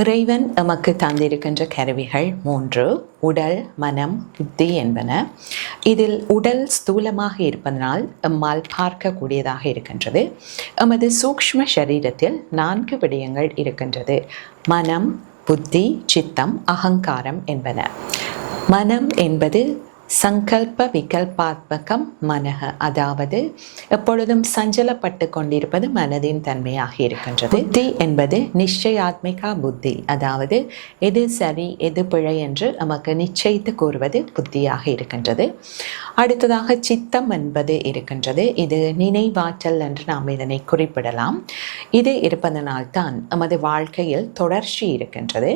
இறைவன் எமக்கு தந்திருக்கின்ற கருவிகள் 3: உடல், மனம், புத்தி என்பன. இதில் உடல் ஸ்தூலமாக இருப்பதனால் எம்மால் பார்க்கக்கூடியதாக இருக்கின்றது. எமது சூக்ஷ்ம சரீரத்தில் 4 விடயங்கள் இருக்கின்றது: மனம், புத்தி, சித்தம், அகங்காரம் என்பன. மனம் என்பது சங்கல்ப விகல்பாத்மகம் மனக, அதாவது எப்பொழுதும் சஞ்சலப்பட்டு கொண்டிருப்பது மனதின் தன்மையாக இருக்கின்றது. புத்தி என்பது நிச்சயாத்மிகா புத்தி, அதாவது எது சரி எது பிழை என்று நமக்கு நிச்சயித்து கூறுவது புத்தியாக இருக்கின்றது. அடுத்ததாக சித்தம் என்பது இருக்கின்றது. இது நினைவாற்றல் என்று நாம் இதனை குறிப்பிடலாம். இது இருப்பதனால்தான் நமது வாழ்க்கையில் தொடர்ச்சி இருக்கின்றது.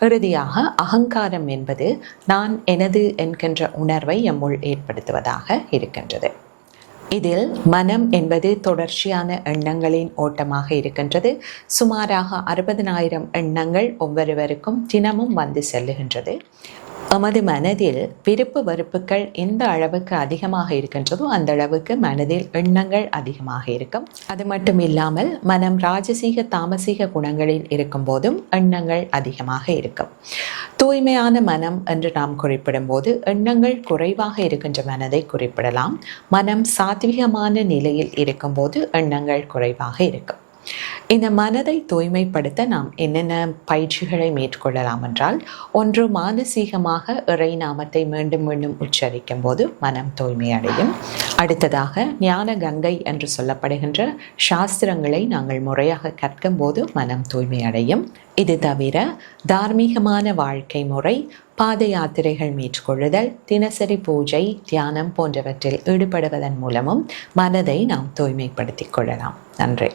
இறுதியாக அகங்காரம் என்பது நான் எனது என்கின்ற உணர்வை எம்முள் ஏற்படுத்துவதாக இருக்கின்றது. இதில் மனம் என்பது தொடர்ச்சியான எண்ணங்களின் ஓட்டமாக இருக்கின்றது. சுமாராக 60,000 எண்ணங்கள் ஒவ்வொருவருக்கும் தினமும் வந்து செல்லுகின்றது. எமது மனதில் விருப்பு வெறுப்புகள் எந்த அளவுக்கு அதிகமாக இருக்கின்றதோ அந்த அளவுக்கு மனதில் எண்ணங்கள் அதிகமாக இருக்கும். அது மட்டும் இல்லாமல் மனம் ராஜசீக தாமசீக குணங்களில் இருக்கும் போதும் எண்ணங்கள் அதிகமாக இருக்கும். தூய்மையான மனம் என்று நாம் குறிப்பிடும் போது எண்ணங்கள் குறைவாக இருக்கின்ற மனதை குறிப்பிடலாம். மனம் சாத்விகமான நிலையில் இருக்கும் போது எண்ணங்கள் குறைவாக இருக்கும். இந்த மனதை தூய்மைப்படுத்த நாம் என்னென்ன பயிற்சிகளை மேற்கொள்ளலாம் என்றால், ஒன்று, மானசீகமாக இறை நாமத்தை மீண்டும் மீண்டும் உச்சரிக்கும் போது மனம் தூய்மை அடையும். அடுத்ததாக ஞான கங்கை என்று சொல்லப்படுகின்ற சாஸ்திரங்களை நாங்கள் முறையாக கற்கும் போது மனம் தூய்மை அடையும். இது தவிர தார்மீகமான வாழ்க்கை முறை, பாத யாத்திரைகள் மேற்கொள்ளுதல், தினசரி பூஜை, தியானம் போன்றவற்றில் ஈடுபடுவதன் மூலமும் மனதை நாம் தூய்மைப்படுத்திக் கொள்ளலாம். நன்றி.